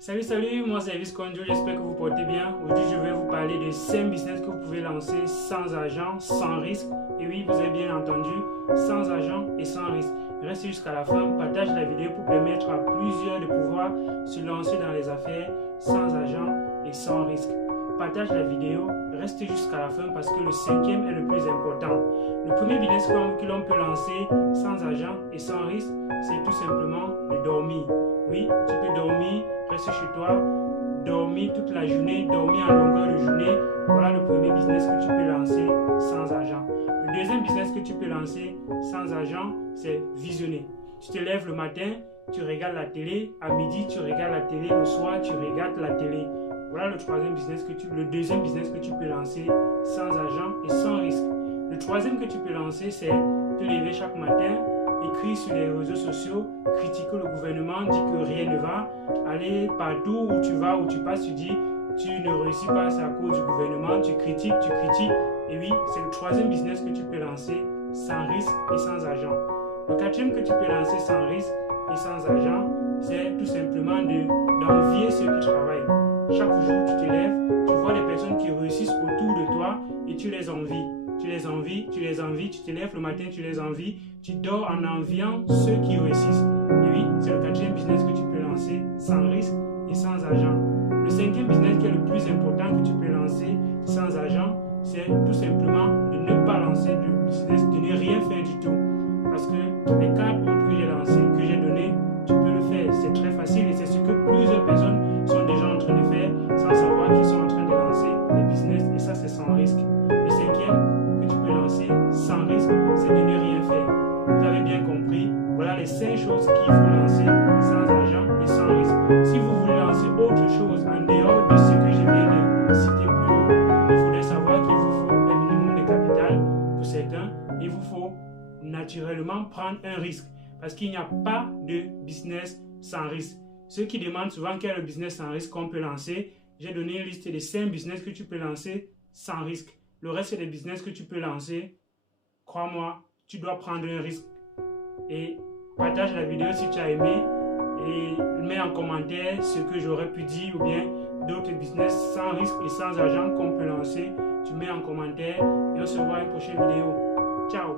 Salut, moi c'est Elvis Conjo, j'espère que vous portez bien. Aujourd'hui, je vais vous parler de 5 business que vous pouvez lancer sans argent, sans risque. Et oui, vous avez bien entendu, sans argent et sans risque. Restez jusqu'à la fin, partage la vidéo pour permettre à plusieurs de pouvoir se lancer dans les affaires sans argent et sans risque. Partage la vidéo, restez jusqu'à la fin parce que le cinquième est le plus important. Le premier business que l'on peut lancer sans argent et sans risque, c'est tout simplement de dormir. Oui, tu peux dormir, rester chez toi, dormir toute la journée, dormir en longueur de journée. Voilà le premier business que tu peux lancer sans argent. Le deuxième business que tu peux lancer sans argent, c'est visionner. Tu te lèves le matin, tu regardes la télé, à midi tu regardes la télé, le soir tu regardes la télé. Voilà le deuxième business que tu peux lancer sans argent et sans risque. Le troisième que tu peux lancer, c'est te lever chaque matin, écrire sur les réseaux sociaux, critiquer le gouvernement, dire que rien ne va, aller partout où tu vas, où tu passes, tu dis tu ne réussis pas, c'est à cause du gouvernement, tu critiques. Et oui, c'est le troisième business que tu peux lancer sans risque et sans argent. Le quatrième que tu peux lancer sans risque et sans argent, c'est tout simplement d'envier ceux qui travaillent. Chaque jour, tu te lèves, tu vois des personnes qui réussissent autour de toi et tu les envies. Tu te lèves le matin, tu les envies, tu dors en enviant ceux qui réussissent. Et oui, c'est le quatrième business que tu peux lancer sans risque et sans argent. Le cinquième business qui est le plus important que tu peux lancer sans argent, c'est tout simplement de ne pas lancer de business, de ne rien faire du tout. Parce que les 4 autres que j'ai lancés, que j'ai donnés, tu peux le faire. C'est très facile et c'est ce que plusieurs personnes sont déjà en train de faire sans savoir qu'ils sont en train de lancer des business et ça c'est sans risque. Le cinquième que tu peux lancer sans risque, c'est de ne rien faire. Vous avez bien compris, voilà les 5 choses qu'il faut lancer sans argent et sans risque. Si vous voulez lancer autre chose en dehors de ce que je viens de citer plus haut, il faudrait savoir qu'il vous faut un minimum de capital pour certains. Il vous faut naturellement prendre un risque parce qu'il n'y a pas de business sans risque. Ceux qui demandent souvent quel est le business sans risque qu'on peut lancer, j'ai donné une liste de 5 business que tu peux lancer sans risque. Le reste, c'est des business que tu peux lancer. Crois-moi, tu dois prendre un risque. Et partage la vidéo si tu as aimé et mets en commentaire ce que j'aurais pu dire ou bien d'autres business sans risque et sans argent qu'on peut lancer. Tu mets en commentaire et on se voit à une prochaine vidéo. Ciao!